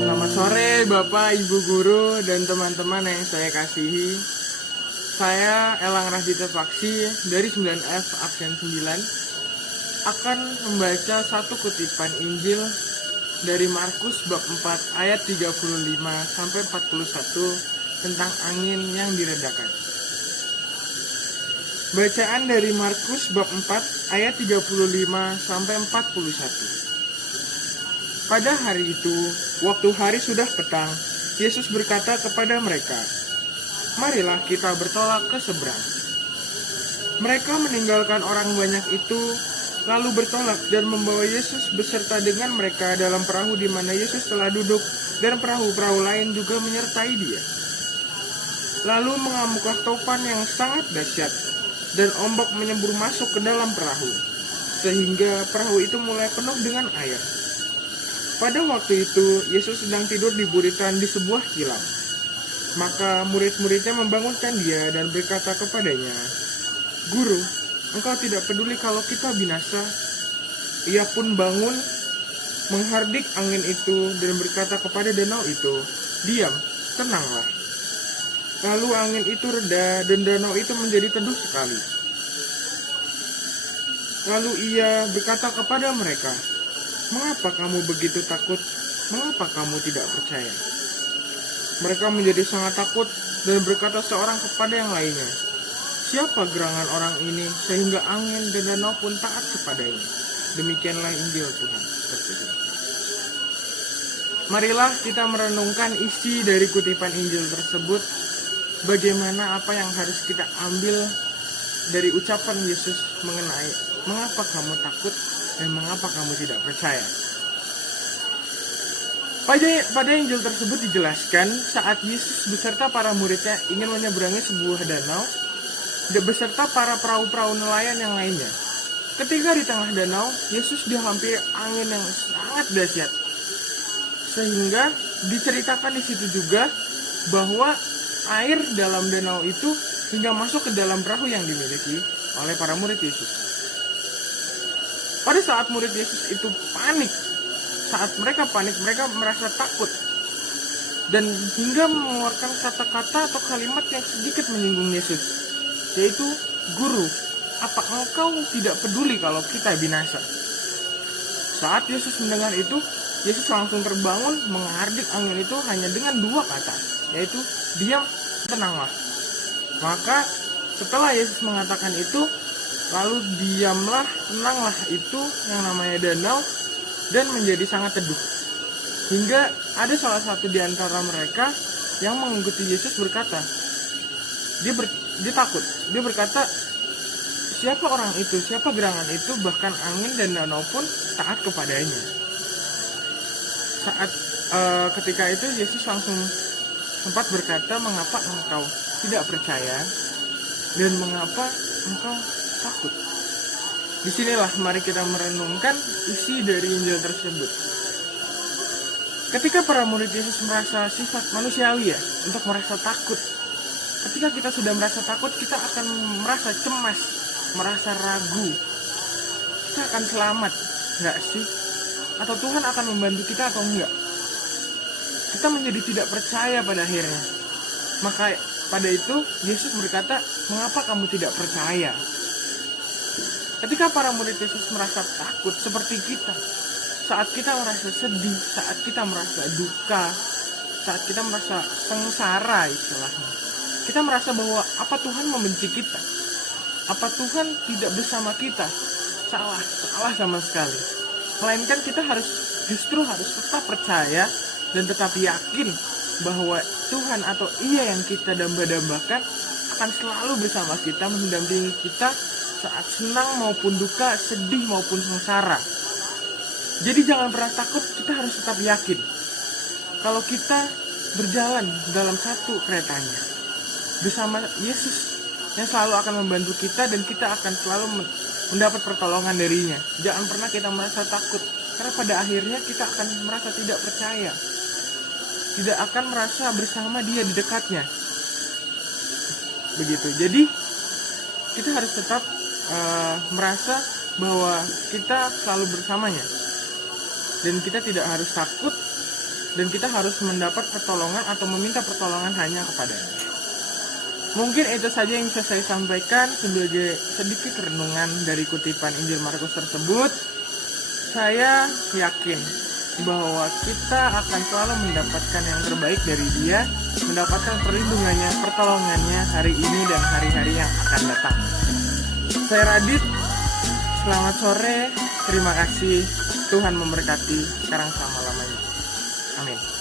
Selamat sore Bapak, Ibu Guru, dan teman-teman yang saya kasihi. Saya Elang Rahdita Paksi dari 9F Absen 9 akan membaca satu kutipan Injil dari Markus bab 4 ayat 35 sampai 41 tentang angin yang diredakan. Bacaan dari Markus bab 4 ayat 35 sampai 41. Pada hari itu, waktu hari sudah petang, Yesus berkata kepada mereka, "Marilah kita bertolak ke seberang." Mereka meninggalkan orang banyak itu, lalu bertolak dan membawa Yesus beserta dengan mereka dalam perahu di mana Yesus telah duduk, dan perahu-perahu lain juga menyertai dia. Lalu mengamuklah topan yang sangat dahsyat, dan ombak menyembur masuk ke dalam perahu, sehingga perahu itu mulai penuh dengan air. Pada waktu itu, Yesus sedang tidur di buritan di sebuah kilau. Maka murid-muridnya membangunkan dia dan berkata kepadanya, "Guru, engkau tidak peduli kalau kita binasa?" Ia pun bangun, menghardik angin itu dan berkata kepada danau itu, "Diam, tenanglah." Lalu angin itu reda dan danau itu menjadi teduh sekali. Lalu ia berkata kepada mereka, "Mengapa kamu begitu takut? Mengapa kamu tidak percaya?" Mereka menjadi sangat takut dan berkata seorang kepada yang lainnya, "Siapa gerangan orang ini sehingga angin dan danau pun taat kepadanya?" Demikianlah Injil Tuhan. Marilah kita merenungkan isi dari kutipan Injil tersebut. Bagaimana apa yang harus kita ambil dari ucapan Yesus mengenai mengapa kamu takut dan mengapa kamu tidak percaya. Pada Injil tersebut dijelaskan saat Yesus beserta para muridnya ingin menyeberangi sebuah danau beserta para perahu-perahu nelayan yang lainnya. Ketika di tengah danau, Yesus dihampiri angin yang sangat dahsyat. Sehingga diceritakan di situ juga bahwa air dalam danau itu hingga masuk ke dalam perahu yang dimiliki oleh para murid Yesus. Pada saat murid Yesus itu panik, saat mereka panik, mereka merasa takut. Dan hingga mengeluarkan kata-kata atau kalimat yang sedikit menyinggung Yesus, yaitu, "Guru, apa engkau tidak peduli kalau kita binasa?" Saat Yesus mendengar itu, Yesus langsung terbangun menghardik angin itu hanya dengan dua kata, yaitu, "Diam, tenanglah." Maka setelah Yesus mengatakan itu, lalu diamlah, tenanglah itu yang namanya danau dan menjadi sangat teduh. Hingga ada salah satu di antara mereka yang mengikuti Yesus berkata, dia takut. Dia berkata, "Siapa orang itu? Siapa gerangan itu? Bahkan angin dan danau pun taat kepadanya." Saat ketika itu Yesus langsung sempat berkata, "Mengapa engkau tidak percaya dan mengapa engkau takut?" Disinilah mari kita merenungkan isi dari Injil tersebut. Ketika para murid Yesus merasa sifat manusiawi untuk merasa takut. Ketika kita sudah merasa takut, kita akan merasa cemas, merasa ragu. Kita akan selamat, enggak sih? Atau Tuhan akan membantu kita atau enggak? Kita menjadi tidak percaya pada akhirnya. Maka pada itu Yesus berkata, "Mengapa kamu tidak percaya?" Ketika para murid Yesus merasa takut seperti kita, saat kita merasa sedih, saat kita merasa duka, saat kita merasa sengsara istilahnya, kita merasa bahwa apa Tuhan membenci kita? Apa Tuhan tidak bersama kita? Salah sama sekali. Melainkan kita justru harus tetap percaya dan tetap yakin bahwa Tuhan atau Ia yang kita damba-dambakan akan selalu bersama kita, mendampingi kita saat senang maupun duka, sedih maupun sengsara. Jadi jangan pernah takut, kita harus tetap yakin kalau kita berjalan dalam satu keretanya bersama Yesus yang selalu akan membantu kita dan kita akan selalu mendapat pertolongan darinya. Jangan pernah kita merasa takut, karena pada akhirnya kita akan merasa tidak percaya, tidak akan merasa bersama Dia di dekatnya. Begitu. Jadi kita harus tetap merasa bahwa kita selalu bersamanya. dan kita tidak harus takut, dan kita harus mendapat pertolongan atau meminta pertolongan hanya kepadanya. Mungkin itu saja yang bisa saya sampaikan sebagai sedikit renungan dari kutipan Injil Markus tersebut. Saya yakin bahwa kita akan selalu mendapatkan yang terbaik dari Dia, mendapatkan perlindungannya, pertolongannya hari ini dan hari-hari yang akan datang. Saya Radit, selamat sore, terima kasih, Tuhan memberkati sekarang selama-lamanya. Amin.